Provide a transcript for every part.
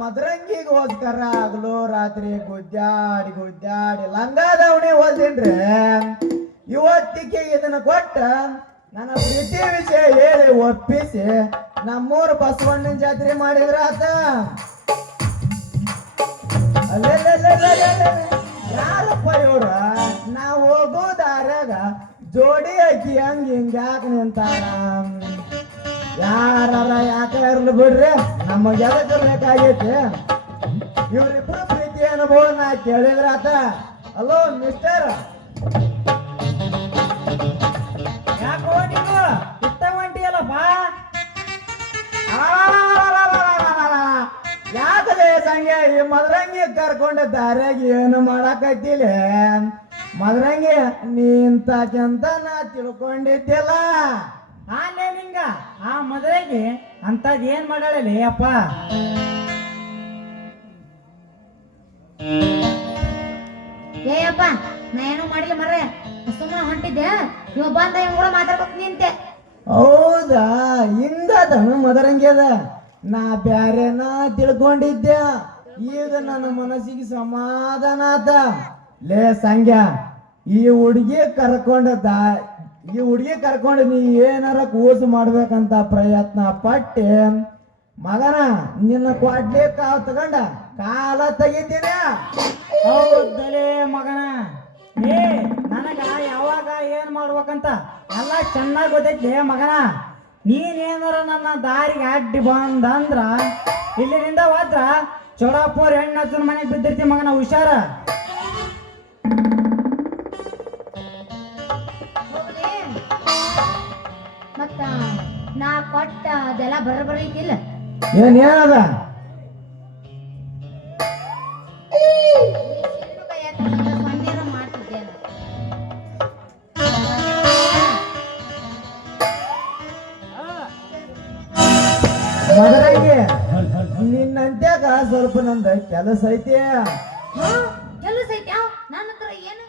ಮದರಂಗಿಗೋಸ್ಕರ ಹಗಲು ರಾತ್ರಿ ಗುದ್ದಾಡಿ ಗುದ್ದಾಡಿ ಲಂಗಾದವಣಿ ಓದಿನ್ರೆ ಇವತ್ತಿಗೆ ಇದನ್ನ ಕೊಟ್ಟ ನನ್ನ ಪ್ರೀತಿ ವಿಷಯ ಹೇಳಿ ಒಪ್ಪಿಸಿ ನಮ್ಮೂರು ಬಸವಣ್ಣನ ಜಾತ್ರೆ ಮಾಡಿದ್ರ ಆತ. ಯಾರಪ್ಪ ಇವ್ರ ನಾವು ಹೋಗೋ ದಾರ್ಯಾಗ ಜೋಡಿ ಹಾಕಿ ಹಂಗ ಹಿಂಗ್ಯಾಕ ನಿಂತಾನ. ಯಾರ ಯಾಕ ಇರ್ಲಿ ಬಿಡ್ರಿ, ನಮಗೆ ಎದಕ್ಕೆ ಬೇಕಾಗೈತಿ ಇವ್ರಿಬ್ರು ಪ್ರೀತಿ ಅನುಭವ ನಾ ಕೇಳಿದ್ರಾತ. ಹಲೋ ಮಿಸ್ಟರ್, ಯಾಕೋ ನೀವು ಇಷ್ಟ ಹೊಂಟಿಯಲ್ಲಪ್ಪ? ಯಾಕಲೇ ಸಂಗೆ ಈ ಮದರಂಗಿ ಕರ್ಕೊಂಡ ದಾರ್ಯಾಗ ಏನು ಮಾಡಾಕತ್ತಿಲ್ಲ? ಮದರಂಗಿ ನೀ ಇಂತಕ್ಕಿಂತ ನಾ ತಿಳ್ಕೊಂಡಿದ್ದಿಲ್ಲ. ಆಲೇ ನಿಂಗ ಆ ಮದುವೆಗೆ ಅಂತದ್ ಏನ್ ಮಾಡಲಿ ಅಪ್ಪ? ಏಯಪ್ಪ, ನಾ ಏನೋ ಮಾಡಿಲ್ಲ ಮರ್ರೆ, ಸುಮ್ಮನೆ ಹೊಂಟಿದ್ದೆ. ಇವ ಬಂದ ಇವ್ ಕೂಡ ಮಾತಾಡ್ಬೇಕು ನಿಂತೆ. ಹೌದಾ, ಹಿಂಗದನು ಮದರಂಗಿ ಅದ. ನಾ ಬ್ಯಾರೇನ ತಿಳ್ಕೊಂಡಿದ್ದೆ. ಈಗ ನನ್ನ ಮನಸ್ಸಿಗೆ ಸಮಾಧಾನ ಆತ. ಲೇ ಸಂಗ್ಯ, ಈ ಹುಡುಗಿ ಕರ್ಕೊಂಡು ನೀ ಏನಾರ ಕೂಸು ಮಾಡ್ಬೇಕಂತ ಪ್ರಯತ್ನ ಪಟ್ಟೆ ಮಗನ, ನಿನ್ನ ಕೊಡ್ಲಿ ಕಾವು ತಗೊಂಡ ಕಾಲ ತೆಗಿತೀನಿ. ಹೌದಲೇ ಮಗನ, ಏ ನನಗ ಯಾವಾಗ ಏನ್ ಮಾಡ್ಬೇಕಂತ ಎಲ್ಲ ಚೆನ್ನಾಗಿ ಗೊತ್ತೈತಿ ಮಗನ. ನೀನೇನಾರ ನನ್ನ ದಾರಿಗೆ ಅಡ್ಡಿ ಬಂದಂದ್ರ ಇಲ್ಲಿಂದ ಹೋದ್ರ ಚೋಡಾಪುರ ಹೆಣ್ಣನ ಮನೆಗೆ ಬಿದ್ದಿರ್ತಿ ಮಗನ, ಹುಷಾರ. ಮತ್ತ ನಾ ಕೊಟ್ಟ ಅದೆಲ್ಲ ಬರಬರೈತಿಲ್ಲ. ಏನದ ಮಣ್ಣೇರ ಮಾಡ್ತಿದ್ದೆ ಮದರಂಗಿ ನಿನ್ನಂತ್ಯಾಗ ಸ್ವಲ್ಪ ನಂದ ಕೆಲಸ ಐತಿ ಕೆಲಸ ಐತಿ ನನ್ನ ಹತ್ರ ಏನು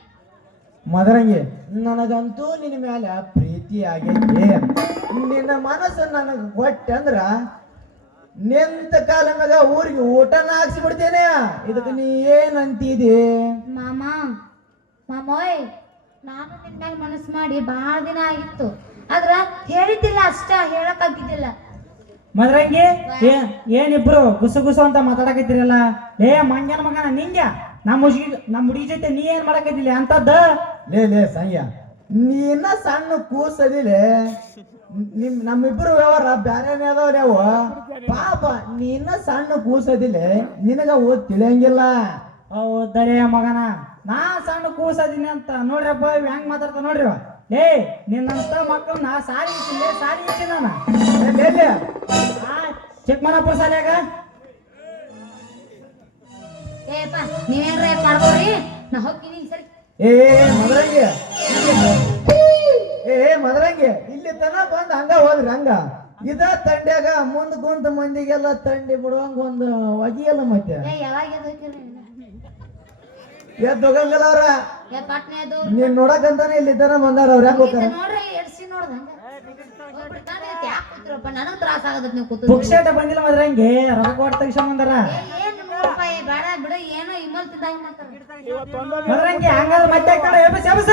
ಮದರಂಗಿ ನನಗಂತೂ ನಿನ್ನ ಮ್ಯಾಲ ಪ್ರೀತಿ ಆಗೈತಿ ನಿನ್ನ ಮನಸ್ಸು ನನಗ ಕೊಟ್ಟೆ ಅಂದ್ರ ನಿಂತ ಕಾಲ ಮ್ಯಾಗ ಊರಿಗೆ ಊಟನ ಹಾಕ್ಸಿಬಿಡ್ತೇನೆ ಇದಕ್ಕೆ ನೀ ಏನಂತಿದಿ ಮಾಮ ಮಾಮೋಯ್ ನಾನು ನಿನ್ ಮ್ಯಾಲ ಮನಸ್ಸು ಮಾಡಿ ಬಹಳ ದಿನ ಆಗಿತ್ತು ಆದ್ರ ಹೇಳಿದ್ದಿಲ್ಲ ಅಷ್ಟ ಹೇಳಕ್ ಆಗಿದ್ದಿಲ್ಲ ಮದ್ರಂಗಿ ಏನಿಬ್ರು ಗುಸು ಗುಸು ಅಂತ ಮಾತಾಡಕತ್ತೀರಲ್ಲ ಲೇ ಮಂಗ್ಯನ ಮಗನ ನಿಂಗ ನಮ್ಮ ಹುಡುಗಿ ಜೊತೆ ನೀ ಏನ್ ಮಾಡಕತ್ತಿಲ್ಲ ಅಂತದ್ದ ಲೇ ಸಂಯ್ಯ ನೀನ ಸಣ್ಣ ಕೂಸದಿಲೆ ನಮ್ಮಿಬ್ರು ವ್ಯವಹಾರ ಬ್ಯಾರೇನೆ ಅದಾವ್ರಿ ಅವು ಪಾಪ ನೀನ ಸಣ್ಣ ಕೂಸದಿಲೆ ನಿನಗ ಓದ್ ತಿಳಿಯಂಗಿಲ್ಲ ಹೌದರೇ ಮಗನ ನಾ ಸಣ್ಣ ಕೂಸದೀನಿ ಅಂತ ನೋಡ್ರಪ್ಪ ಇವ್ ಹೆಂಗ್ ಮಾತಾಡ್ತಾ ನೋಡ್ರಿ ಇವ. ಲೇ ನಿನ್ನಂತ ಮಕ್ಕಳು ನಾ ಸಾಲಿ ಇಚ್ಚಿ ನಾನು ಚಿಕ್ಕಮನಪುರ ಸಾಲಿಯಾಗ ಏಪ್ಪ ನೀವೇನ್ರ ಮಾಡ್ಬೋರಿ ನಾ ಹೋಗ್ತೀನಿ ಸರಿ ಮದರಂಗಿ ಇಲ್ಲಿ ತನ ಬಂದ್ ಹಂಗ ಹೋದ್ರಿ ಹಂಗ ಇದ ತಂಡ್ಯಾಗ ಮುಂದ್ ಕುಂತ ಮಂದಿಗೆಲ್ಲ ತಂಡಿ ಬಿಡುವಂಗ ಒಂದು ಒಗಿಯಲ್ಲ ಮತ್ತೆ ಯಾವಾಗ ಎದ್ದು ಎದ್ದು ಹೋಗಂಗಿಲ್ಲ ಅವ್ರ ಪಟ್ನೆ ಅದು ನೀನ್ ನೋಡಕಂತಾನೆ ಇಲ್ಲಿ ತನ ಬಂದಾರ ಅವ್ರ ಹೆಂಗ್ ಹೋಗ್ತಾರ ನೋಡ್ರಿ ಎಡ್ಸಿ ನೋಡ್ದಂಗ ನನಗ್ ತ್ರಾಸ ಆಗದತ್ ನೀವು ಕೂತು ಬುಕ್ಸೇಟ ಬಂದಿಲ್ಲ ಮದ್ರಂಗಿ ರೊಕ್ಕ ತೆಗಿಸ್ಕೊಂಬಂದಾರ ಏನ್ ಬೇಡ ಬಿಡು ಏನೋ ಇಮ್ಮಲ್ ತಿಂದಂಗ ಮಾಡ್ತಾರ ಮದ್ರಂಗಿ ಹಂಗಾದ್ರೆ ಮತ್ತೆ ಎಬಸ